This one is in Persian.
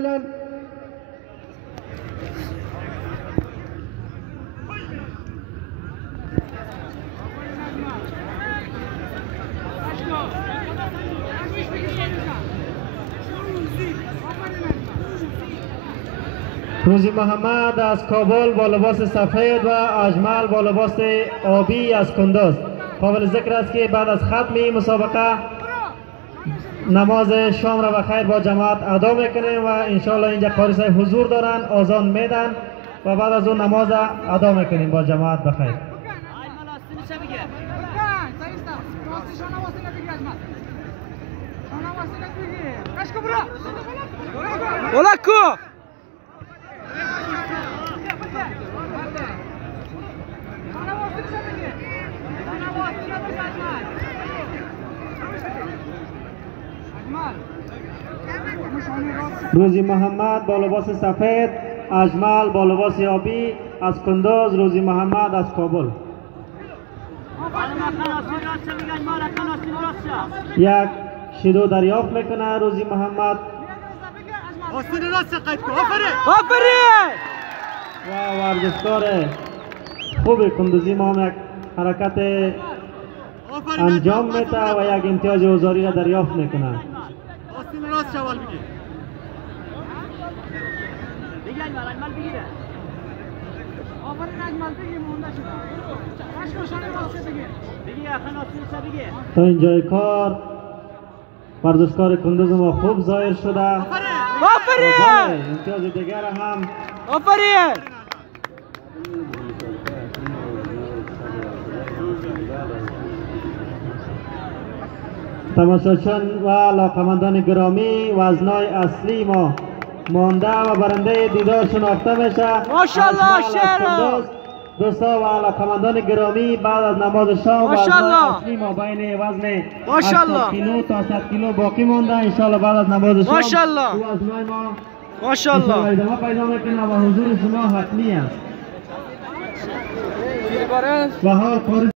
فعلا. روزی محمد از کابل با لباس سفید و اجمل با لباس آبی از کندوز. قابل ذکر است که بعد از ختم این مسابقه نماز شام را بخیر با جماعت ادا میکنیم و انشالله اینجا قاری صاحب حضور دارن، آذان میدن و بعد از اون نماز ادا میکنیم با جماعت بخیر. روزی محمد با لباس سفید، اجمل با لباس آبی از کندوز، روزی محمد از کابل. یک شیدو دریافت میکنه روزی محمد و ورزشکار خوب کندوزی ما هم یک حرکت انجام میده و یک امتیاز اوزاری را دریافت میکنه. تا اینجای کار ورزشکار کندوز ما خوب ظاهر شده. امتیاز دیگر هم تماشاچیان و علاقمندان گرامی، وزنای اصلی ما مانده و برنده دیدار شناخته میشه. ماشاءالله شهر دوستا و علاقمندان گرامی، بعد از نماز شام وزنای اصلی ما بین وزن 80 کیلو تا 100 کیلو باقی مانده. انشالله بعد از نماز شام وزنای ما ماشاءالله ادامه پیدا میکنه و حضور شما حتمی است. و حال